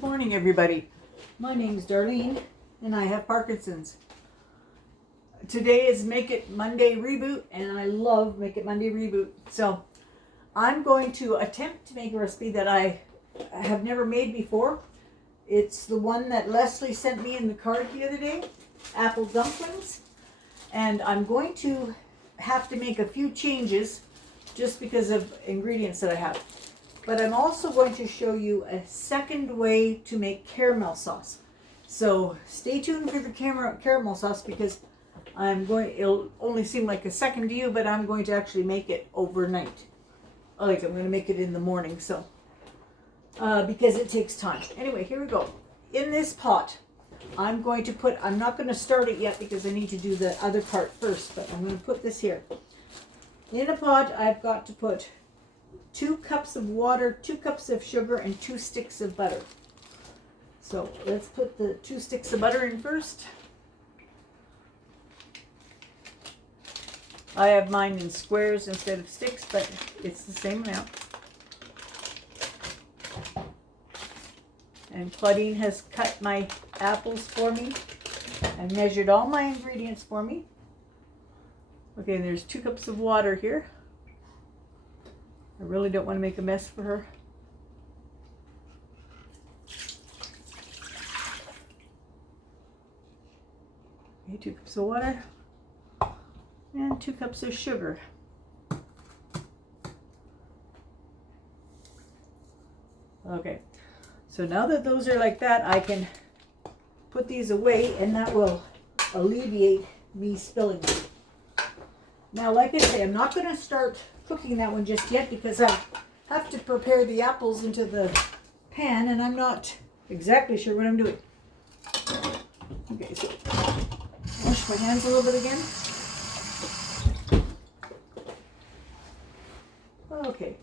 Good morning, everybody. My name's Darlene, and I have Parkinson's. Today is Make It Monday Reboot, and I love Make It Monday Reboot. So I'm going to attempt to make a recipe that I have never made before. It's the one that Leslie sent me in the card the other day, apple dumplings. And I'm going to have to make a few changes just because of ingredients that I have. But I'm also going to show you a second way to make caramel sauce. So stay tuned for the caramel sauce because it'll only seem like a second to you, but I'm going to actually make it overnight. Like I'm going to make it in the morning, so because it takes time. Anyway, here we go. In this pot, I'm not going to start it yet because I need to do the other part first, but I'm going to put this here. In a pot, I've got to put 2 cups of water, 2 cups of sugar, and 2 sticks of butter. So let's put the 2 sticks of butter in first. I have mine in squares instead of sticks, but it's the same amount. And Claudine has cut my apples for me and measured all my ingredients for me. Okay, there's 2 cups of water here. I really don't want to make a mess for her. Okay, 2 cups of water and 2 cups of sugar. Okay, so now that those are like that, I can put these away and that will alleviate me spilling them. Now, like I say, I'm not going to start cooking that one just yet because I have to prepare the apples into the pan and I'm not exactly sure what I'm doing. Okay, so wash my hands a little bit again. Okay,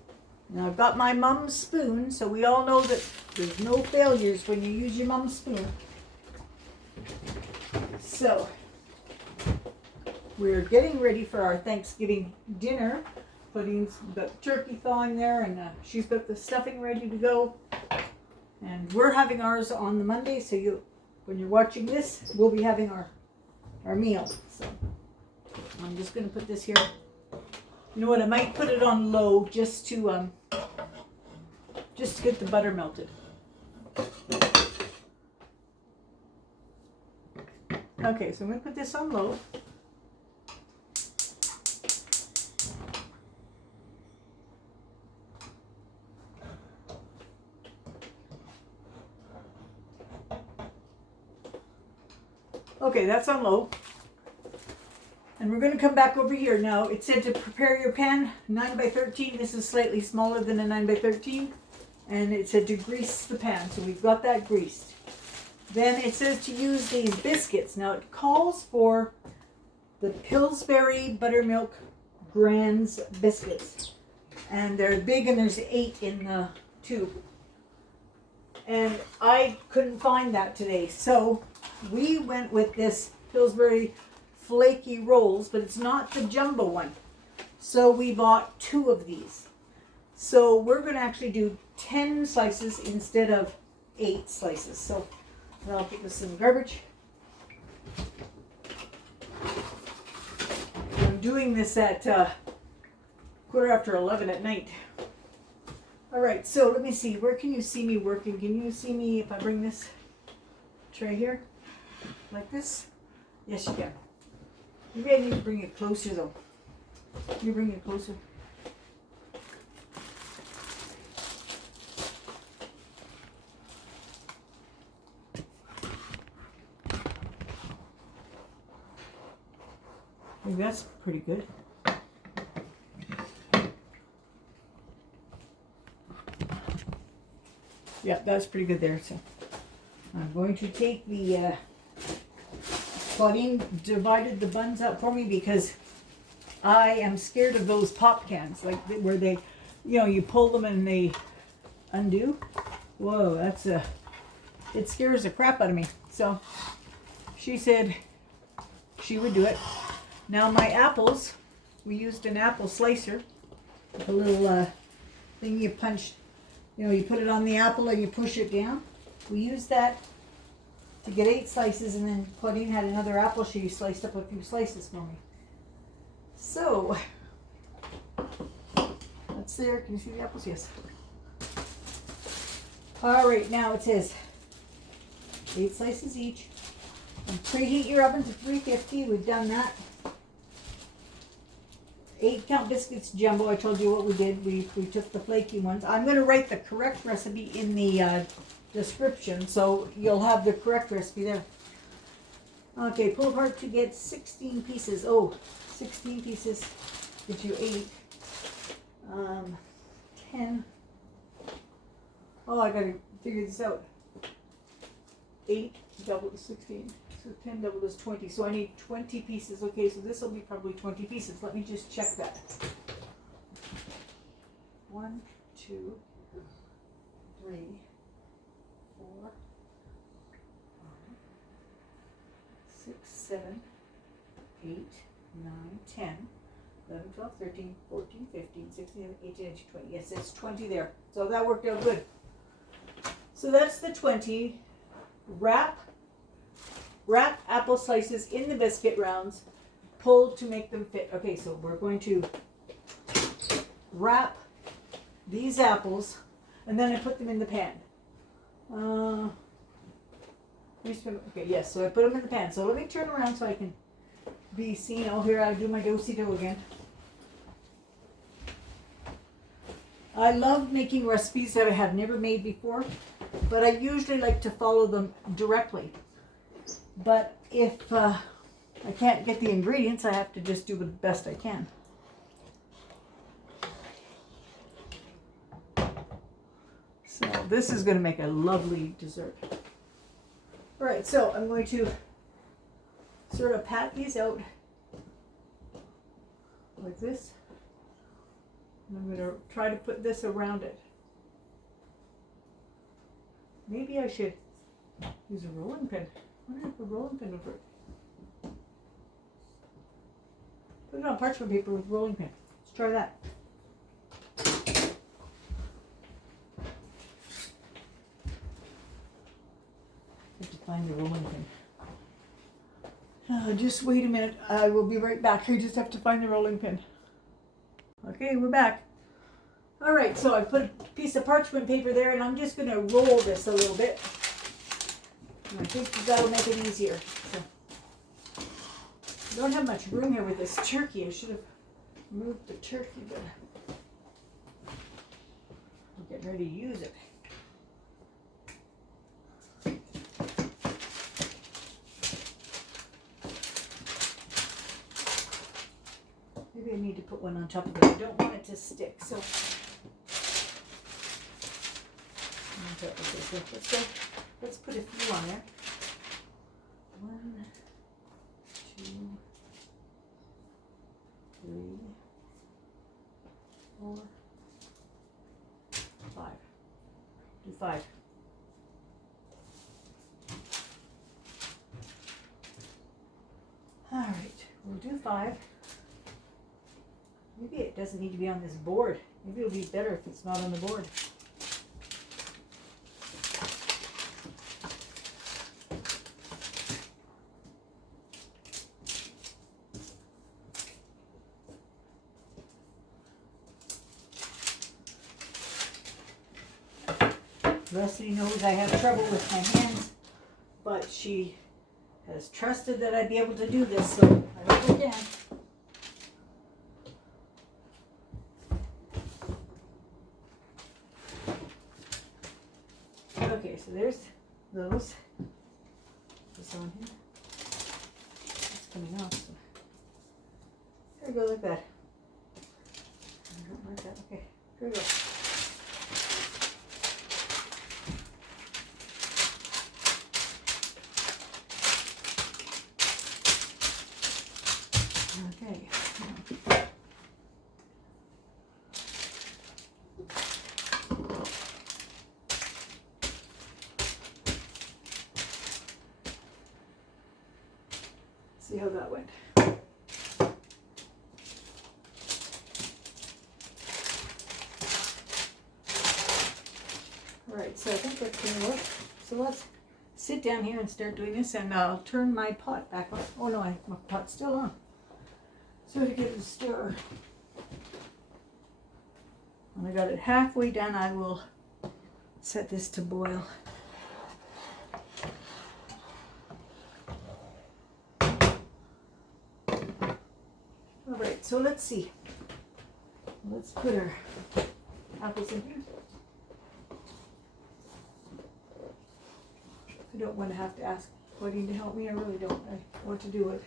now I've got my mom's spoon, so we all know that there's no failures when you use your mom's spoon. So we're getting ready for our Thanksgiving dinner. Claudine's got turkey thawing there, and she's got the stuffing ready to go. And we're having ours on the Monday, so when you're watching this, we'll be having our meal. So I'm just going to put this here. You know what? I might put it on low just to get the butter melted. Okay, so I'm going to put this on low. Okay, that's on low. And we're going to come back over here. Now, it said to prepare your pan 9 by 13. This is slightly smaller than a 9 by 13. And it said to grease the pan. So we've got that greased. Then it says to use these biscuits. Now, it calls for the Pillsbury Buttermilk Grands biscuits. And they're big and there's 8 in the tube. And I couldn't find that today. So we went with this Pillsbury flaky rolls, but it's not the jumbo one. So we bought 2 of these. So we're going to actually do 10 slices instead of 8 slices. So I'll put this in the garbage. I'm doing this at 11:15 at night. All right, so let me see. Where can you see me working? Can you see me if I bring this tray here? Like this? Yes, you can. Maybe I need to bring it closer, though. Can you bring it closer? Maybe that's pretty good. Yeah, that's pretty good there. So I'm going to take the Claudine divided the buns up for me because I am scared of those pop cans, like where they, you pull them and they undo. Whoa, it scares the crap out of me. So she said she would do it. Now my apples, we used an apple slicer, with a little thing you punch. You put it on the apple and you push it down. we used that to get 8 slices, and then Claudine had another apple. She sliced up a few slices for me. So, that's there. Can you see the apples? Yes. All right, now it says 8 slices each. And preheat your oven to 350. We've done that. 8 count biscuits jumbo. I told you what we did. We took the flaky ones. I'm going to write the correct recipe in the description, so you'll have the correct recipe there. Okay, pull apart to get 16 pieces. Oh, 16 pieces. Get you 8. 10. Oh, I gotta figure this out. 8 double is 16. So 10 double is 20. So I need 20 pieces. Okay, so this will be probably 20 pieces. Let me just check that. 1, 2, 3, 4, 5, 6, 7, 8, 9, 10, 11, 12, 13, 14, 15, 16, 18, 19, 20. Yes, it's 20 there. So that worked out good. So that's the 20. Wrap apple slices in the biscuit rounds, pull to make them fit. Okay, so we're going to wrap these apples, and then I put them in the pan. Okay, yes, so I put them in the pan. So let me turn around so I can be seen. Oh, here I do my do-si-do again. I love making recipes that I have never made before, but I usually like to follow them directly. But if I can't get the ingredients, I have to just do the best I can. So this is going to make a lovely dessert. All right, so I'm going to sort of pat these out like this. And I'm going to try to put this around it. Maybe I should use a rolling pin. I wonder if a rolling pin would work. Put it on parchment paper with rolling pin. Let's try that. I have to find the rolling pin. Just wait a minute. I will be right back. I just have to find the rolling pin. Okay, we're back. All right, so I put a piece of parchment paper there, and I'm just going to roll this a little bit. And I think that'll make it easier. So, I don't have much room here with this turkey. I should have moved the turkey, but I'm getting ready to use it. Maybe I need to put one on top of it. I don't want it to stick, so. Okay, so let's put a few on there. 1, 2, 3, 4, 5. Do 5. All right, we'll do 5. Maybe it doesn't need to be on this board. Maybe it'll be better if it's not on the board. Leslie knows I have trouble with my hands, but she has trusted that I'd be able to do this, so I hope I can. Okay, so there's those. This on here. It's coming off. So. There we go, like that. I don't like that. Okay, here we go. Okay. See how that went. All right, so I think that's going to work. So let's sit down here and start doing this, and I'll turn my pot back on. Oh no, my pot's still on. So to give it a stir. When I got it halfway done, I will set this to boil. All right, so let's see. Let's put our apples in here. I don't want to have to ask Claudine to help me. I really don't. I want to do it.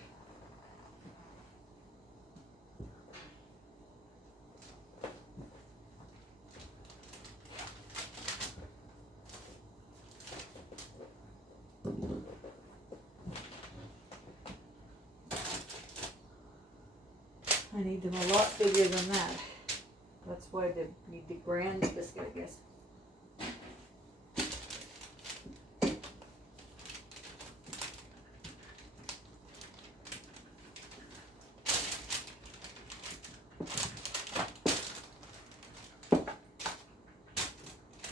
I need them a lot bigger than that. That's why they need the grand biscuit, I guess.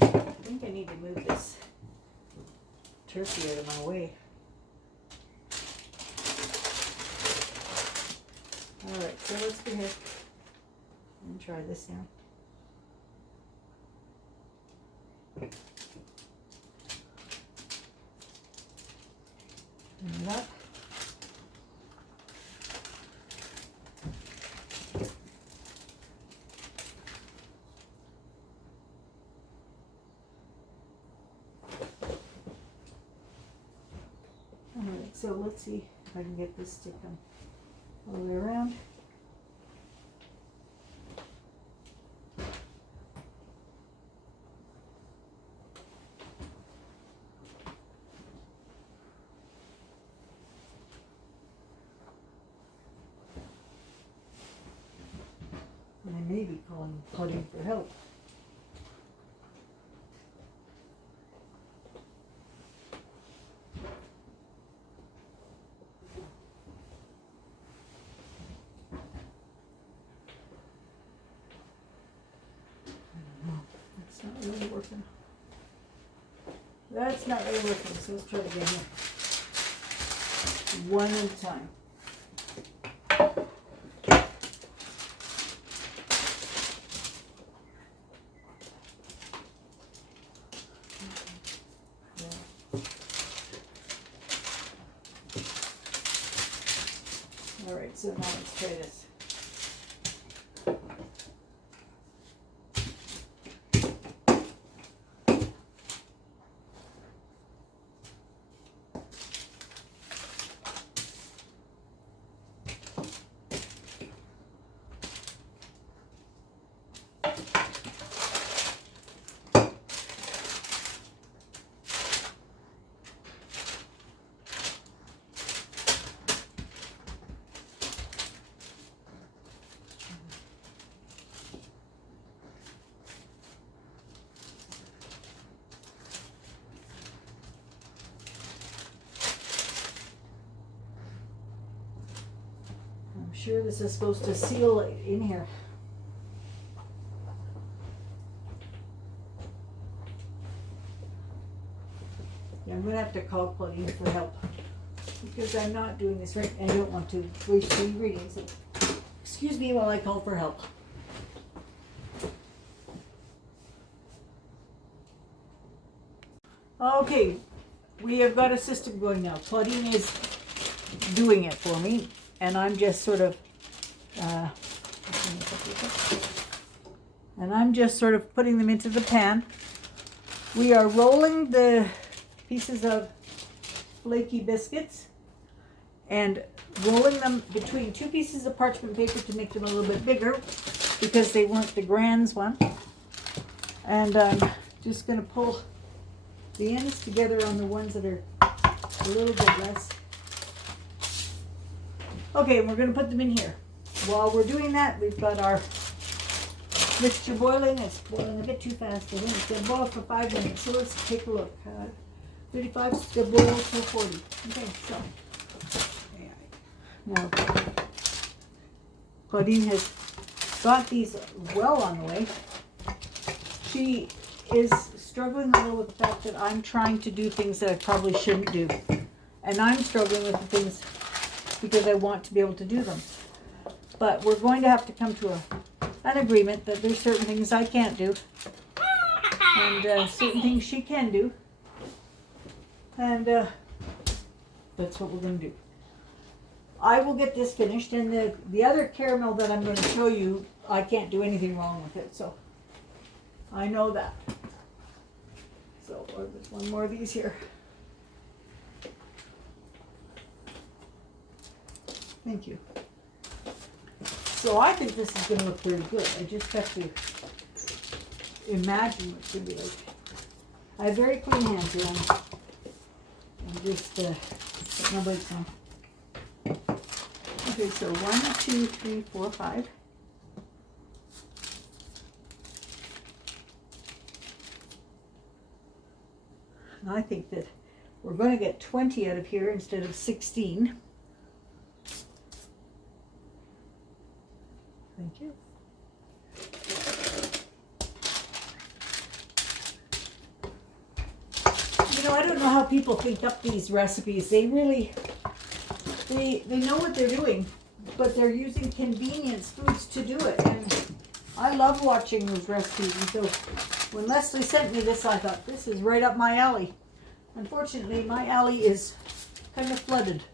I think I need to move this turkey out of my way. Alright, so let's go ahead and try this now. Turn it up. Alright, so let's see if I can get this to come all the way around. And I may be calling Claudine for help. That's not really working. That's not really working, so let's try it again here. One at a time. All right, so now let's try this. I'm sure this is supposed to seal it in here. Yeah, I'm going to have to call Claudine for help because I'm not doing this right and I don't want to waste the ingredients. So excuse me while I call for help. Okay, we have got a system going now. Claudine is doing it for me. And I'm just sort of, putting them into the pan. We are rolling the pieces of flaky biscuits and rolling them between two pieces of parchment paper to make them a little bit bigger because they weren't the Grand's one. And I'm just going to pull the ends together on the ones that are a little bit less. Okay, we're going to put them in here. While we're doing that, we've got our mixture boiling. It's boiling a bit too fast. I think it's going to boil for 5 minutes. So let's take a look. 35 is going to boil for 40. Okay, so now Claudine has got these well on the way. She is struggling a little with the fact that I'm trying to do things that I probably shouldn't do. And I'm struggling with the things because I want to be able to do them. But we're going to have to come to an agreement that there's certain things I can't do. And certain things she can do. And that's what we're going to do. I will get this finished. And the other caramel that I'm going to show you, I can't do anything wrong with it. So I know that. So there's one more of these here. Thank you. So I think this is going to look pretty good. I just have to imagine what it's going to be like. I have very clean hands here. I'm just put my weights on. Okay, so 1, 2, 3, 4, 5. And I think that we're going to get 20 out of here instead of 16. Thank you. You know, I don't know how people think up these recipes. They really, they know what they're doing, but they're using convenience foods to do it. And I love watching those recipes. And so when Leslie sent me this, I thought, this is right up my alley. Unfortunately, my alley is kind of flooded.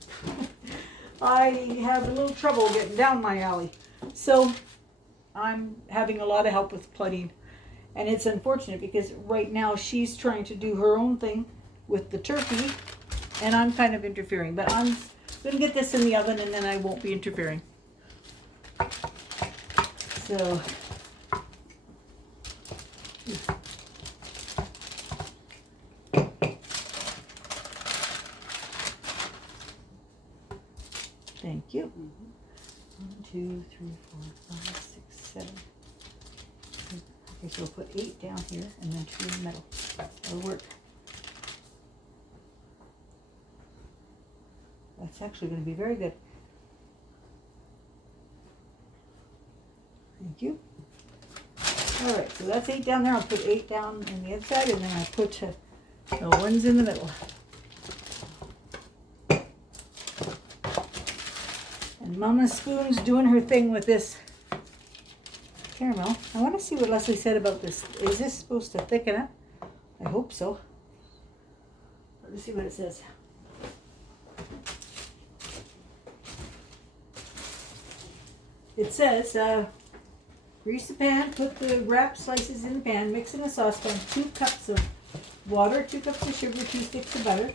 I have a little trouble getting down my alley. So I'm having a lot of help with flooding. And it's unfortunate because right now she's trying to do her own thing with the turkey. And I'm kind of interfering. But I'm going to get this in the oven and then I won't be interfering. So thank you. 1, 2, 3, 4, 5, 6, 7. Okay, so we'll put 8 down here and then 2 in the middle. That'll work. That's actually going to be very good. Thank you. All right, so that's 8 down there. I'll put 8 down on the inside, and then I put the ones in the middle. And Mama Spoon's doing her thing with this caramel. I want to see what Leslie said about this. Is this supposed to thicken up? I hope so. Let's see what it says. It says, grease the pan, put the wrapped slices in the pan, mix in a saucepan, 2 cups of water, 2 cups of sugar, 2 sticks of butter,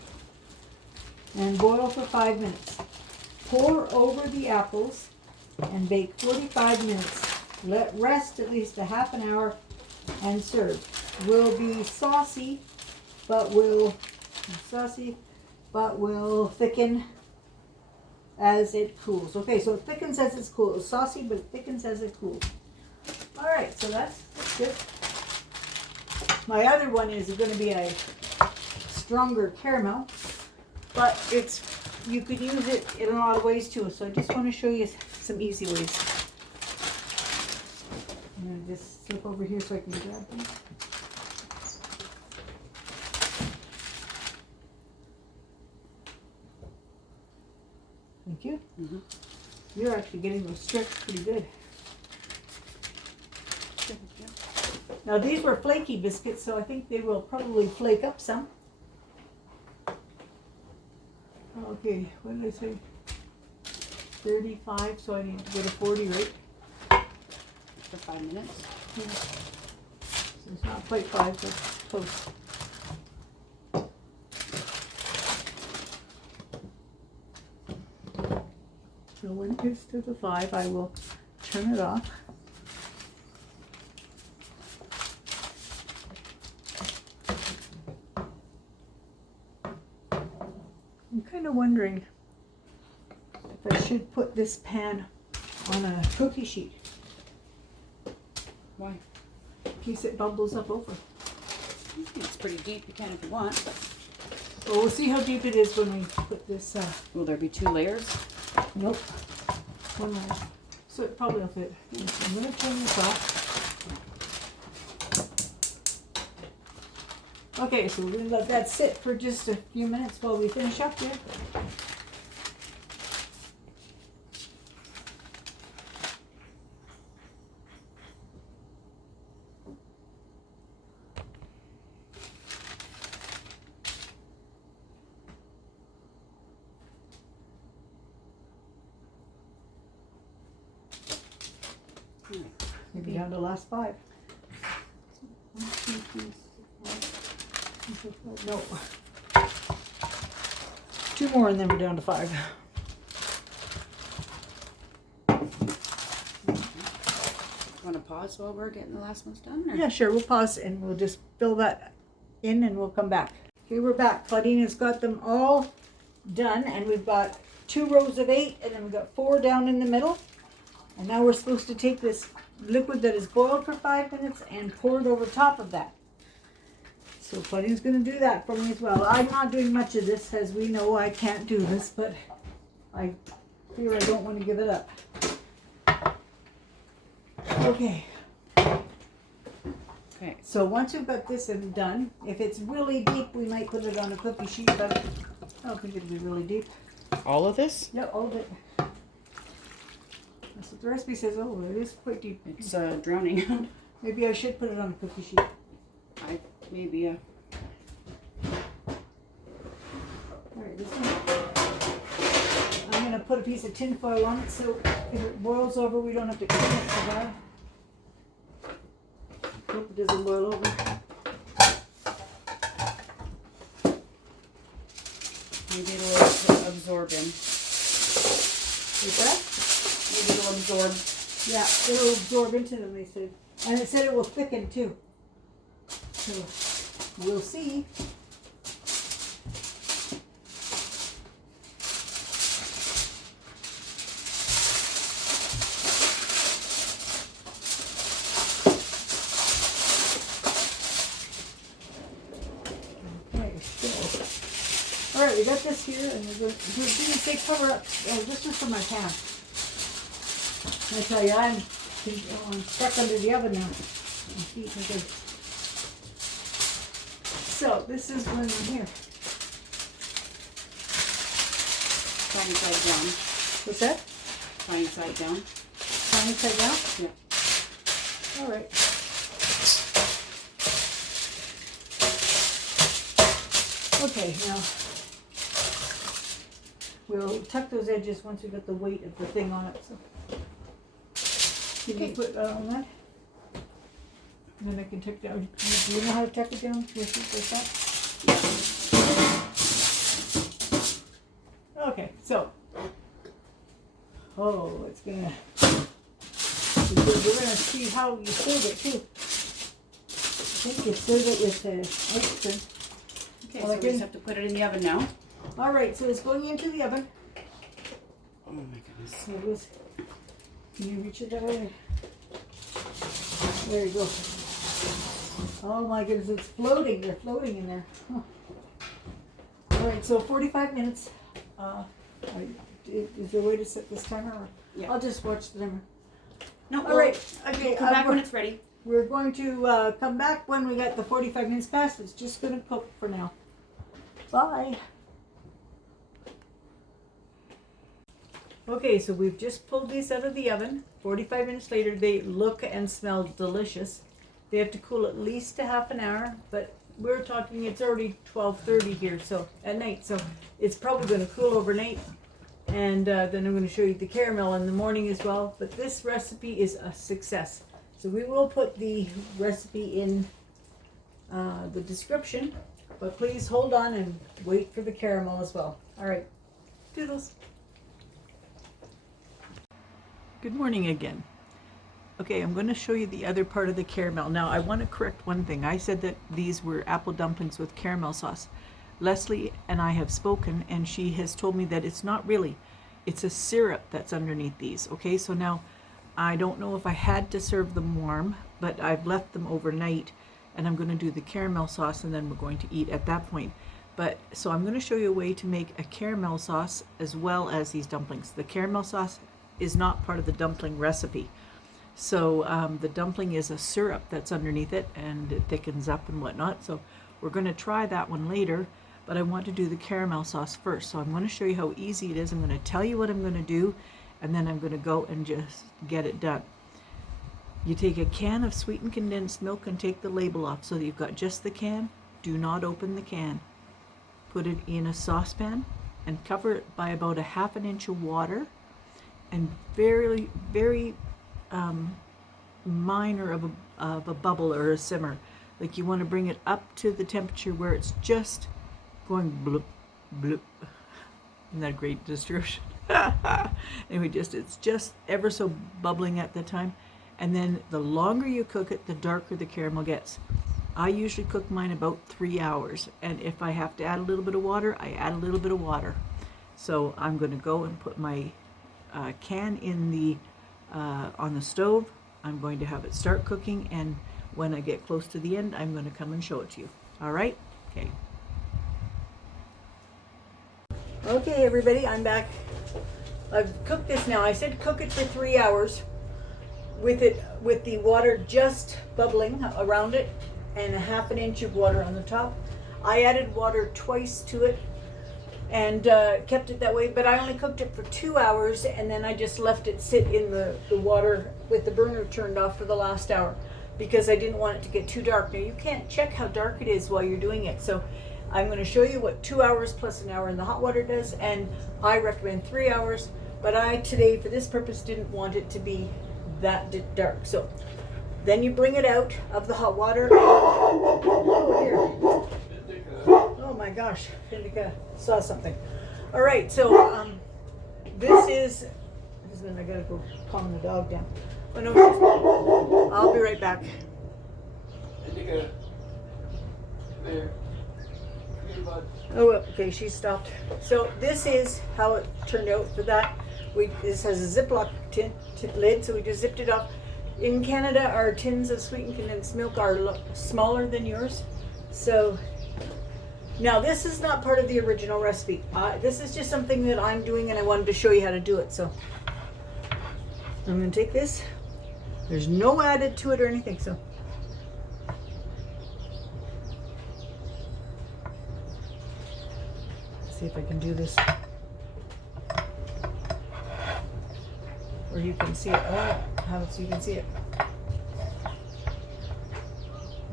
and boil for 5 minutes. Pour over the apples and bake 45 minutes. Let rest at least a half an hour and serve. Will be saucy, but will thicken as it cools. Okay, so it thickens as it's cool. It's saucy, but it thickens as it cools. All right, so that's good. My other one is going to be a stronger caramel, but you could use it in a lot of ways too. So I just want to show you some easy ways. I'm going to just slip over here so I can grab them. Thank you. You're actually getting those strips pretty good. Now these were flaky biscuits, so I think they will probably flake up some. Okay, what did I say? 35, so I need to go to 40, right? For 5 minutes. Yeah. So it's not quite 5, but close. So when it gets to the 5, I will turn it off. I'm kind of wondering if I should put this pan on a cookie sheet. Why? In case it bubbles up over. It's pretty deep. You can if you want. Well, we'll see how deep it is when we put this. Will there be 2 layers? Nope. One layer. So it probably will fit. I'm going to turn this off. Okay, so we're gonna let that sit for just a few minutes while we finish up here. Maybe down to the last 5. 1, 2, 3, 4, 5. No. 2 more and then we're down to 5. Want to pause while we're getting the last ones done? Or? Yeah, sure. We'll pause and we'll just fill that in and we'll come back. Okay, we're back. Claudina's got them all done and we've got 2 rows of 8 and then we've got 4 down in the middle. And now we're supposed to take this liquid that is boiled for 5 minutes and pour it over top of that. So Claudina's going to do that for me as well. I'm not doing much of this, as we know I can't do this, but I fear I don't want to give it up. Okay. Okay. So once we've got this done, if it's really deep, we might put it on a cookie sheet, but I don't think it'll be really deep. All of this? Yeah, all of it. That's what the recipe says. Oh, it is quite deep. It's drowning out. Maybe I should put it on a cookie sheet. Maybe. All right, this one. I'm going to put a piece of tin foil on it so if it boils over, we don't have to clean it so bad. Hope it doesn't boil over. Maybe it'll absorb in. Is that? Maybe it'll absorb. Yeah, it'll absorb into them, they said. And it said it will thicken too. So, we'll see. Okay, so. Alright, we got this here, and we're going to say cover up. Oh, this is for my pan. I tell you, I'm stuck under the oven now. My feet are good. So this is one here. Tiny side down. What's that? Tiny side down. Tiny side down? Yeah. All right. Okay, now we'll tuck those edges once we got the weight of the thing on it. So. Can you put that on that? And then I can tuck it down. Do you know how to tuck it down? With it like that? Okay, so. Oh, it's gonna. We're gonna see how you serve it too. I think you serve it with ice cream. Okay, so we just have to put it in the oven now. All right, so it's going into the oven. Oh my goodness. So it was, can you reach it that way? There you go. Oh my goodness, it's floating. They're floating in there. Huh. All right, so 45 minutes. Is there a way to set this timer? Or Yeah. I'll just watch the timer. No, All right. Okay. Come back when it's ready. We're going to come back when we got the 45 minutes past. It's just going to cook for now. Bye. Okay, so we've just pulled these out of the oven. 45 minutes later, they look and smell delicious. They have to cool at least a half an hour, but we're talking it's already 12:30 here, so at night, so it's probably going to cool overnight. And then I'm going to show you the caramel in the morning as well. But this recipe is a success. So we will put the recipe in the description, but please hold on and wait for the caramel as well. All right, toodles. Good morning again. Okay, I'm going to show you the other part of the caramel. Now, I want to correct one thing. I said that these were apple dumplings with caramel sauce. Leslie and I have spoken, and she has told me that it's not really. It's a syrup that's underneath these. Okay, so now I don't know if I had to serve them warm, but I've left them overnight, and I'm going to do the caramel sauce, and then we're going to eat at that point. But so I'm going to show you a way to make a caramel sauce as well as these dumplings. The caramel sauce is not part of the dumpling recipe. So the dumpling is a syrup that's underneath it, and it thickens up and whatnot. So we're going to try that one later, but I want to do the caramel sauce first. So I'm going to show you how easy it is. I'm going to tell you what I'm going to do, and then I'm going to go and just get it done. You take a can of sweetened condensed milk and take the label off so that you've got just the can. Do not open the can. Put it in a saucepan and cover it by about a half an inch of water, and very, very minor of a bubble or a simmer. Like you want to bring it up to the temperature where it's just going bloop, bloop. Isn't that a great description? Anyway, it's just ever so bubbling at the time. And then the longer you cook it, the darker the caramel gets. I usually cook mine about 3 hours. And if I have to add a little bit of water, I add a little bit of water. So I'm going to go and put my can in the on the stove. I'm going to have it start cooking, and when I get close to the end, I'm going to come and show it to you. All right? Okay. Okay, everybody, I'm back. I've cooked this now. I said cook it for 3 hours with the water just bubbling around it and a half an inch of water on the top. I added water twice to it and kept it that way, but I only cooked it for 2 hours, and then I just left it sit in the water with the burner turned off for the last hour because I didn't want it to get too dark. Now you can't check how dark it is while you're doing it, so I'm going to show you what 2 hours plus an hour in the hot water does, and I recommend 3 hours, but I today for this purpose didn't want it to be that dark. So then you bring it out of the hot water. Oh, here. Oh my gosh, Indica saw something. All right, so this is when I gotta go calm the dog down. Oh no, I'll be right back. Indica, there. Oh, okay, she stopped. So this is how it turned out for that. This has a Ziploc tin lid, so we just zipped it off. In Canada, our tins of sweetened condensed milk are smaller than yours. So now this is not part of the original recipe. This is just something that I'm doing, and I wanted to show you how to do it. So I'm going to take this. There's no added to it or anything, so. See if I can do this where you can see it. Oh, how so you can see it. Let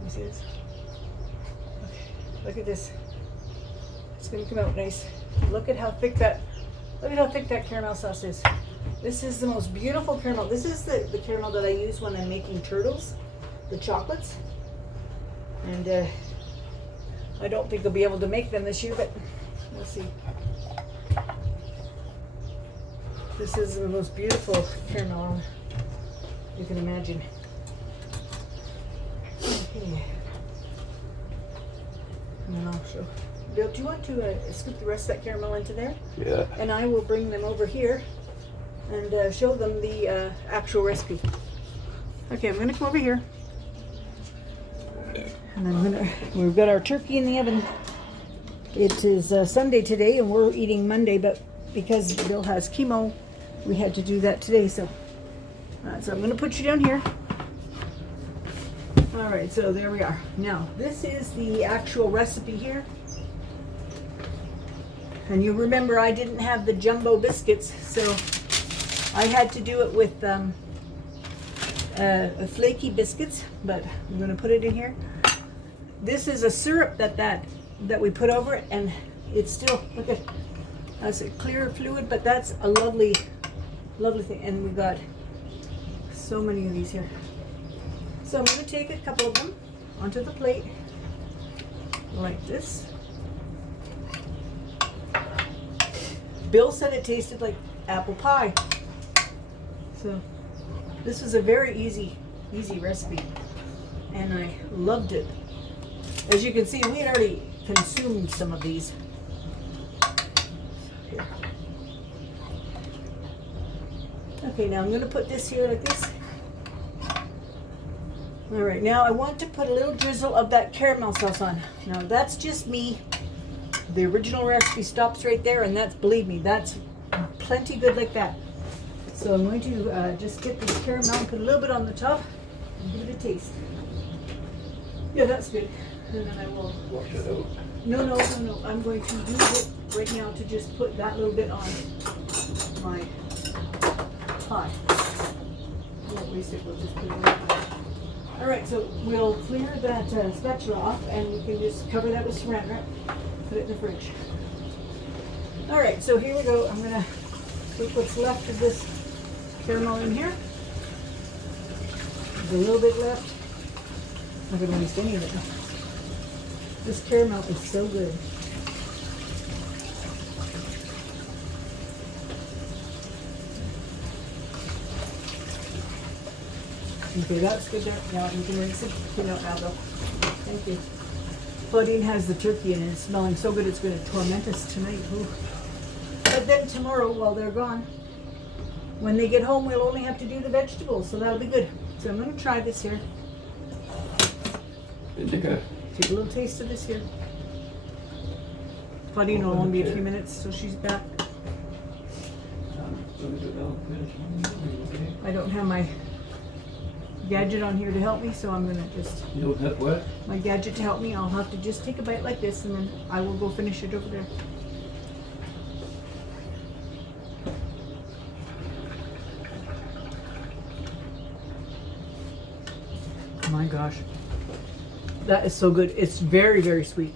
me see this. Okay, look at this. It's going to come out nice. Look at how thick that. Look at how thick that caramel sauce is. This is the most beautiful caramel. This is the caramel that I use when I'm making turtles, the chocolates. And I don't think I'll be able to make them this year, but we'll see. This is the most beautiful caramel you can imagine. Okay. And I'll show. Bill, do you want to scoop the rest of that caramel into there? Yeah. And I will bring them over here and show them the actual recipe. Okay, I'm going to come over here. And we've got our turkey in the oven. It is Sunday today, and we're eating Monday, but because Bill has chemo, we had to do that today. So I'm going to put you down here. All right, so there we are. Now, this is the actual recipe here. And you remember I didn't have the jumbo biscuits, so I had to do it with flaky biscuits, but I'm going to put it in here. This is a syrup that we put over it, and it's still, look at, that's a clear fluid, but that's a lovely thing. And we've got so many of these here. So I'm going to take a couple of them onto the plate like this. Bill said it tasted like apple pie. So this is a very easy recipe, and I loved it. As you can see, we had already consumed some of these. Here. Okay, now I'm going to put this here like this. All right, now I want to put a little drizzle of that caramel sauce on. Now that's just me. The original recipe stops right there, and that's, believe me, that's plenty good like that. So I'm going to just get this caramel and put a little bit on the top and give it a taste. Yeah, that's good. And then I will. Wash it out. No. I'm going to use it right now to just put that little bit on my pie. I won't waste it. We'll just put it on the pie. All right, so we'll clear that spatula off, and we can just cover that with saran wrap. Put it in the fridge. All right, so here we go. I'm gonna put what's left of this caramel in here. There's a little bit left. I'm not gonna waste any of it. This caramel is so good. Okay, that's good there. Now you can rinse it out now though. Thank you. Claudine has the turkey and it's smelling so good it's going to torment us tonight. Ooh. But then tomorrow, while they're gone, when they get home, we'll only have to do the vegetables, so that'll be good. So I'm going to try this here. Indica. Take a little taste of this here. Claudine will only be a few minutes, so she's back. I don't have my gadget on here to help me, so I'm gonna just. You don't have what? My gadget to help me. I'll have to just take a bite like this, and then I will go finish it over there. My gosh, that is so good. It's very, very sweet.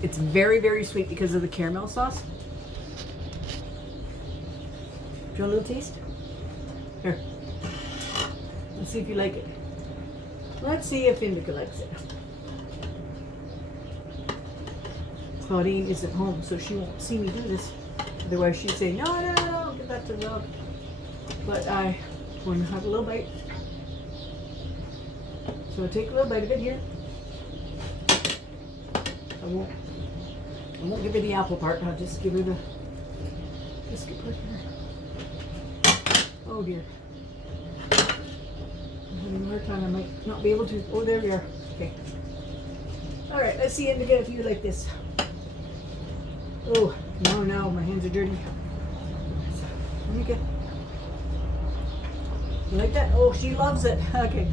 It's very, very sweet because of the caramel sauce. Do you want a little taste? Here. Let's see if you like it. Let's see if Indica likes it. Claudine isn't home, so she won't see me do this. Otherwise she'd say, no, give that to the dog. But I want to have a little bite. So I'll take a little bite of it here. I won't give her the apple part. I'll just give her the biscuit part here. Oh dear. I'm having a hard time. I might not be able to. Oh, there we are. Okay. All right. Let's see Indica if you like this. Oh no, my hands are dirty. Indica, you like that? Oh, she loves it. Okay.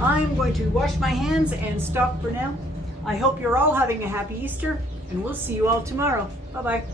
I'm going to wash my hands and stop for now. I hope you're all having a happy Easter, and we'll see you all tomorrow. Bye-bye.